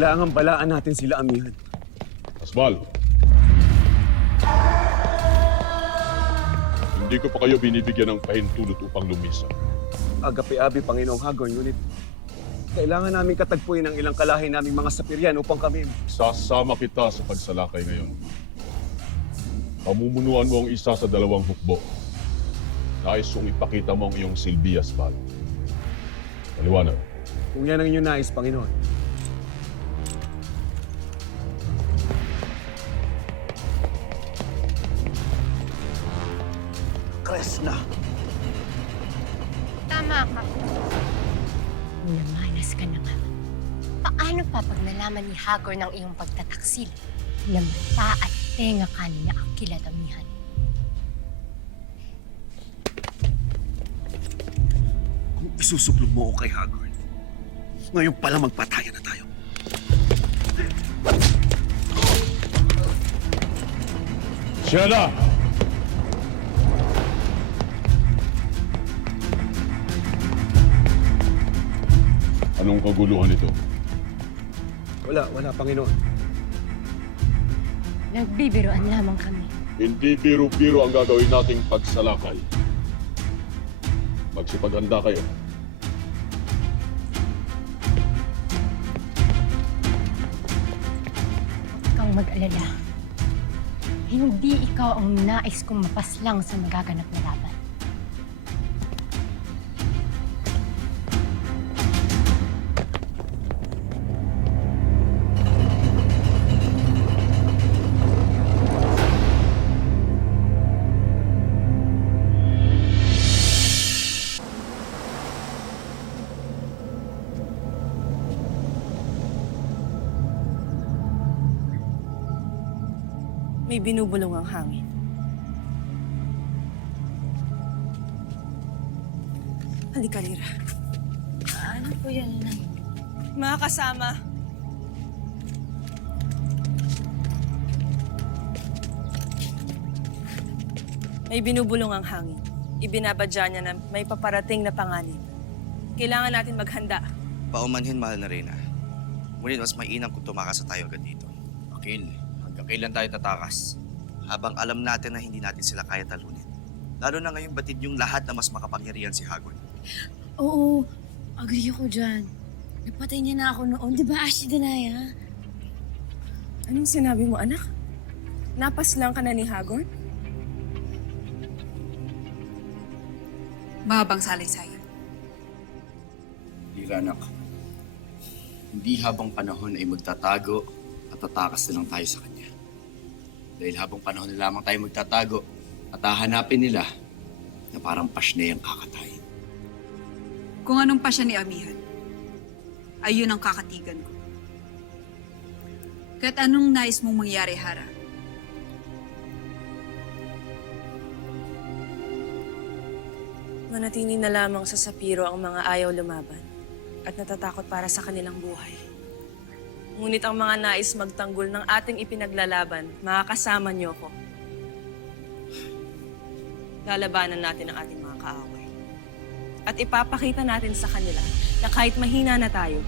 Kailangan balaan natin sila, amihan. Asbal! Hindi ko pa kayo binibigyan ng pahintulot upang lumisan. Agapi-abi, Panginoong Hagor, ngunit kailangan namin katagpuin ang ilang kalahi naming mga sapiryan upang kami. Sasama kita sa pagsalakay ngayon. Pamumunuan mo ang isa sa dalawang hukbo. Nais kong ipakita mo ang iyong silbi, Asbal. Maliwanag. Kung yan ang inyong nais, Panginoon. Kresna! Tama ka. Namanas ka na nga. Paano pa pag nalaman ni Hagor ng iyong pagtataksil na mata at tenga ka niya ang kilatamihan? Kung isusuplong mo ako kay Hagor, ngayon pala magpatayan na tayo. Siya na! Anong kaguluhan ito? Wala, Panginoon. Nagbibiroan lamang kami. Hindi biro-biro ang gagawin nating pagsalakay. Magsipag-handa kayo. Huwag kang mag-alala. Hindi ikaw ang nais kong mapaslang sa magaganap na laban. May binubulong ang hangin. Halika, Lira. Ano po yan, Nay? Mga kasama, may binubulong ang hangin. Ibinabadya niya na may paparating na panganib. Kailangan natin maghanda. Paumanhin, mahal na Reyna. Ngunit mas mainam kung tumakas na tayo agad dito. Akil, hanggang kailan tayo tatakas? Habang alam natin na hindi natin sila kaya talunin. Lalo na ngayong batid yung lahat na mas makapangyarihan si Hagor. Oo, agree ako dyan. Napatay niya na ako noon, di ba, Ashley Danaya? Anong sinabi mo, anak? Napaslang ka na ni Hagor? Mahabang salaysay. Lira, anak. Hindi habang panahon ay magtatago at tatakas na lang tayo sa kanya. Dahil habang panahon na lamang tayo magtatago at hahanapin nila na parang pasnay ang kakatay. Kung anong pa siya ni Amihan, ay yun ang kakatigan ko. Kaya't anong nais mong mangyari, Hara? Manatili na lamang sa Sapiro ang mga ayaw lumaban at natatakot para sa kanilang buhay. Ngunit ang mga nais magtanggol ng ating ipinaglalaban, makakasama niyo ko. Lalabanan natin ang ating mga kaaway. At ipapakita natin sa kanila na kahit mahina na tayo,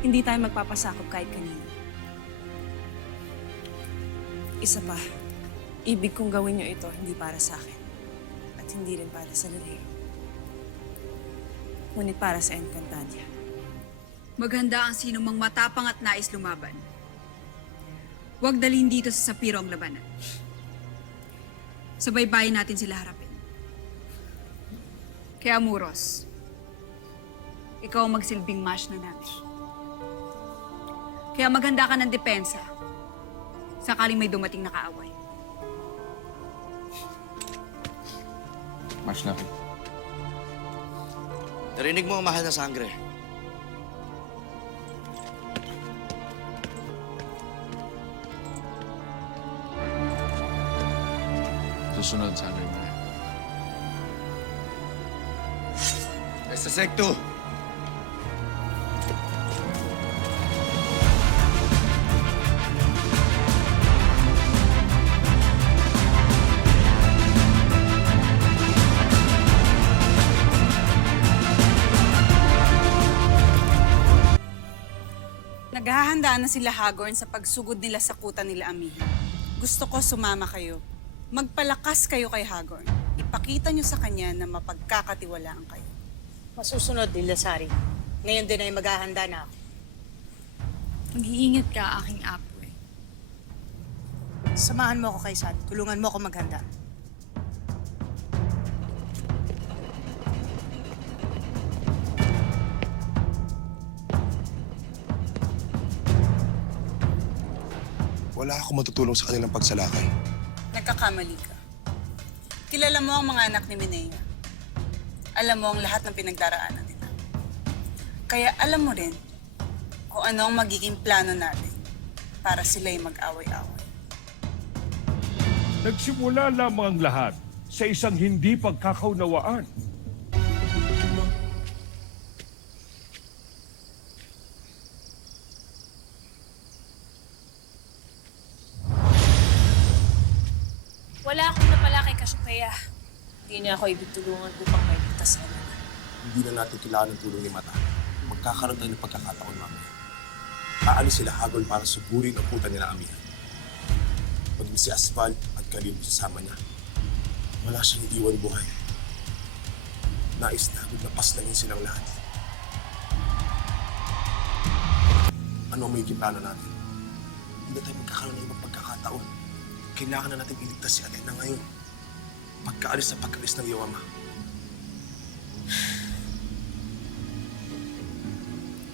hindi tayo magpapasakop kahit kanino. Isa pa, ibig kong gawin niyo ito hindi para sa akin at hindi rin para sa Lalayo. Ngunit para sa Encantadia. Maghanda ang sinumang matapang at nais lumaban. Huwag dalhin dito sa Sapiro ang labanan. Sabay-bayin natin sila harapin. Kaya Muros, ikaw ang magsilbing mash na namin. Kaya maghanda ka ng depensa sakaling may dumating na kaaway. March na kayo. Narinig mo ang mahal na sangre. Susunod sa akin na. Basta Sekto! Naghahanda na sila Hagorn sa pagsugod nila sa kuta nila Amihan. Gusto ko sumama kayo. Magpalakas kayo kay Hagorn. Ipakita niyo sa kanya na mapagkakatiwalaan kayo. Masusunod, Dilasari. Ngayon din ay maghahanda na ako. Mag-iingat ka, aking apo eh. Samahan mo ako kay San. Tulungan mo ako maghanda. Wala akong matutulong sa kanilang pagsalakay. Nagkakamali ka. Kilala mo ang mga anak ni Minea. Alam mo ang lahat ng pinagdaraanan nila. Kaya alam mo rin kung ano ang magiging plano natin para sila'y mag-away-away. Nagsimula lamang ang lahat sa isang hindi pagkakaunawaan. Wala akong napala kay Cassiopeia. Hindi niya ako ibig tulungan upang may ligtas na nila. Hindi na natin kailangan ng tulong ni Mata. Magkakaroon tayo ng pagkakataon mamaya. Aalis sila Hagorn para sugurin ang kuta nila Amihan. Maging si Asphalt at Kalim sasama niya. Wala siyang iwan buhay. Nais namin na paslangin silang lahat. Ano ang magiging plano natin? Hindi na tayo magkakaroon ng ibang pagkakataon. Kailangan na natin iligtas si Athena ngayon. Pagkaalis na pagkaalis ng iyong ama.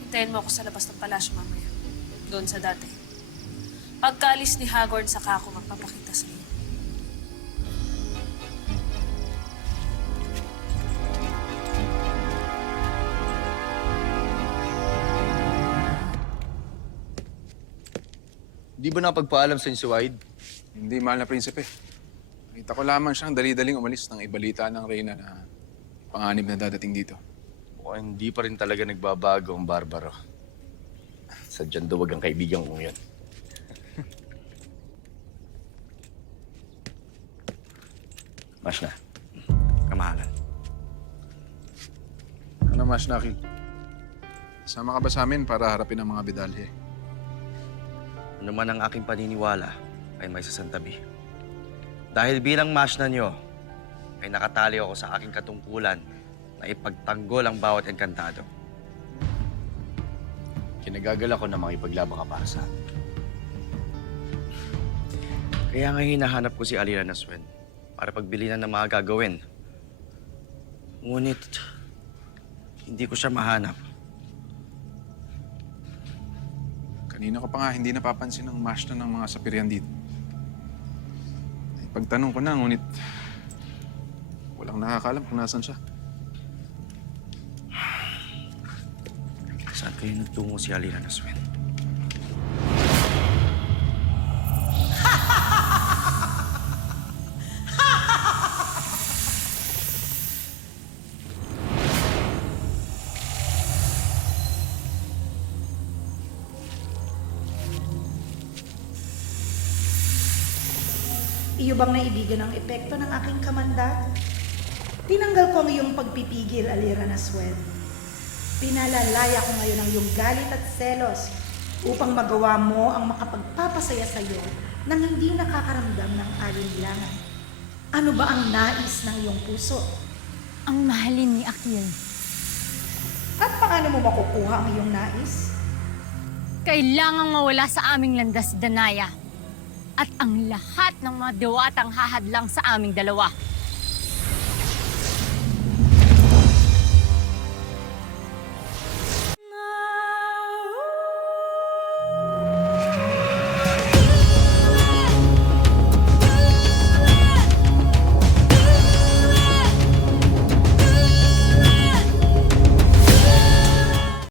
Hintayin mo ako sa labas ng palasyo mamaya. Doon sa dati. Pagkaalis ni Hagorn, saka ako magpapakita sa iyo. Di ba napagpaalam sa inyo si Wide? Hindi, mahal na prinsipe. Nakita ko lamang siyang dali-daling umalis nang ibalita ng reyna na panganib na dadating dito. Mukhang hindi pa rin talaga nagbabago ang Barbaro. Sadyang duwag ang kaibigan kong yun. Mas na. Kamahalan. Ano, mas Naki? Sama ka ba sa amin para harapin ang mga bidalhe? Ano man ang aking paniniwala ay may sasantabi. Dahil bilang mas na nyo, ay nakatali ako sa aking katungkulan na ipagtanggol ang bawat engkantado. Kinagagal ako na makipaglabang ka para sa akin. Kaya nga hinahanap ko si Alira Naswen para pagbilinan ng mga gagawin. Ngunit, hindi ko siya mahanap. Kanina ko pa nga hindi napapansin ang mash na ng mga sapiryan dito. Ay, pagtanong ko na, ngunit walang nakakalam kung nasan siya. Saan kayo nagtungo si Alira Naswen? Iyo bang naibigan ang epekto ng aking kamandag? Tinanggal ko ang iyong pagpipigil, Alira Naswen. Pinalalaya ko ngayon ang iyong galit at selos upang magawa mo ang makapagpapasaya sa iyo nang hindi nakakaramdam ng alinlangan. Ano ba ang nais ng iyong puso? Ang mahalin ni Akil. At paano mo makukuha ang iyong nais? Kailangang mawala sa aming landas si Danaya. At ang lahat ng mga diwatang hahadlang sa aming dalawa.